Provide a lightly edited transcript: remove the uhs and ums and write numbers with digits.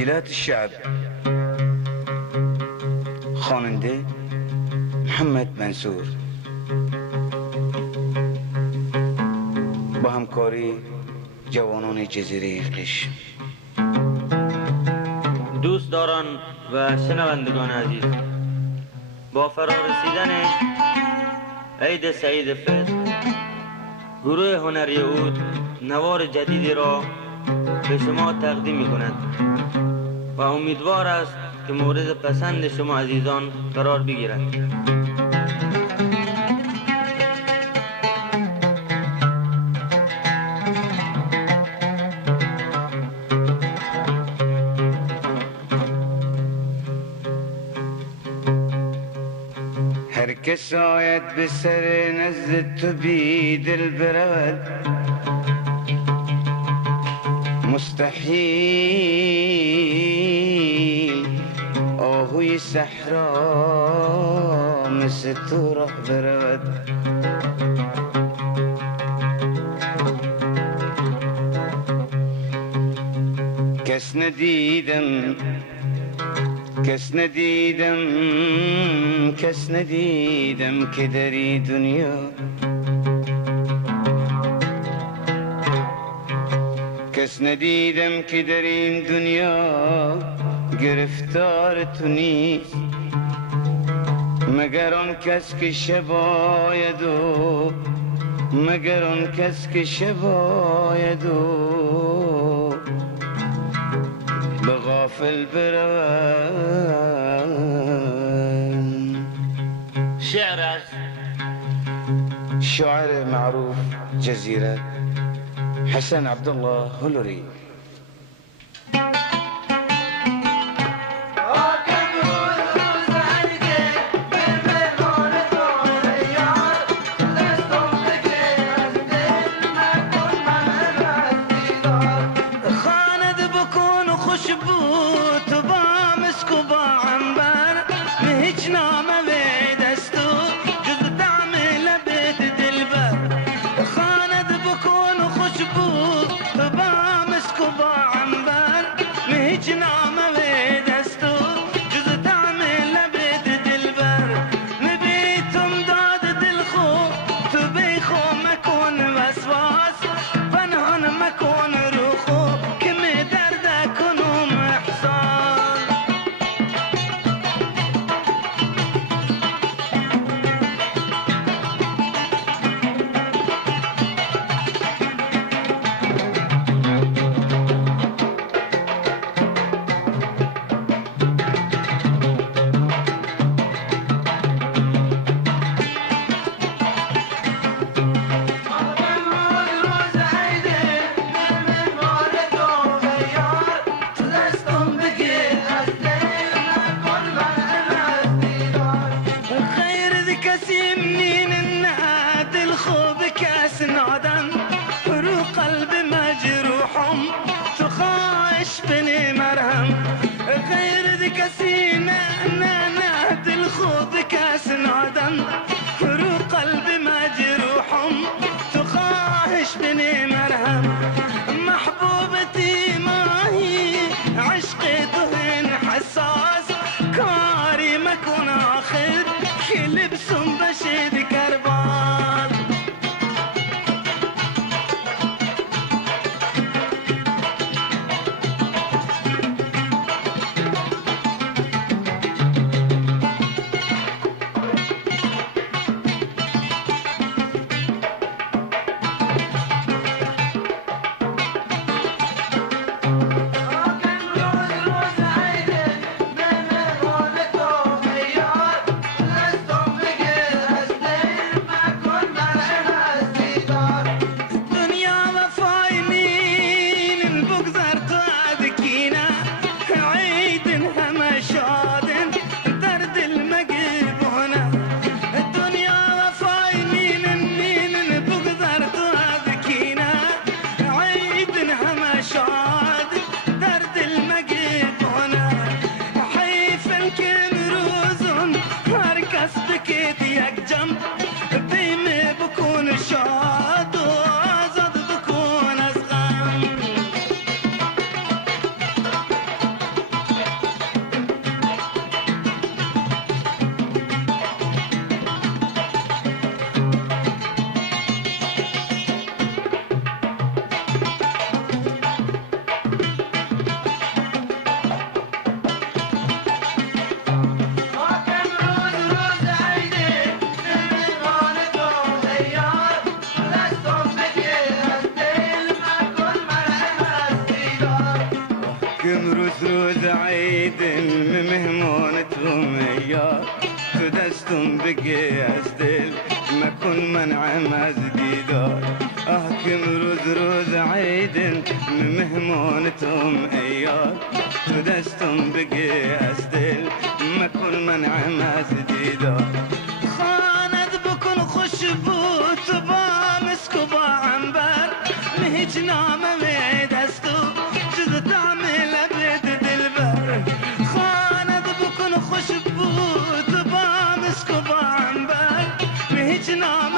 تسجيلات الشعب خواننده محمد منصور با همکاری جوانان جزیره قش. دوستداران و شنوندگان عزیز، با فرارسیدن عید سعید فطر، گروه هنری عود نوار جدیدی را به شما تقدیم می کند و امیدوار است که مورد پسند شما عزیزان قرار بگیرد. هر کس آید به سر نزد تو بی دل برود، مستحیل آهوی صحرا مثل تو راه برود. کس ندیدم کس ندیدم که در این دنیا کس ندیدم که در این دنیا گرفتار تو نیست، مگر آن کس که شباید و مگر آن کس که شباید و به غافل برود. شعر است شاعر معروف جزیره حسن عبدالله هلوری. یار تو دستم بگی از دل مکن منعم از دیدار که روز عیدن مهمانتم ای یار تو دستم بگی از دل مکن منعم از دیدار خانت بکن خوشبو تو با مسک و با عنبر هیچ نامه می دستو جز طعم لبت دلبر خانت بکن خوشبو تو با مسک و با عنبر هیچ نامه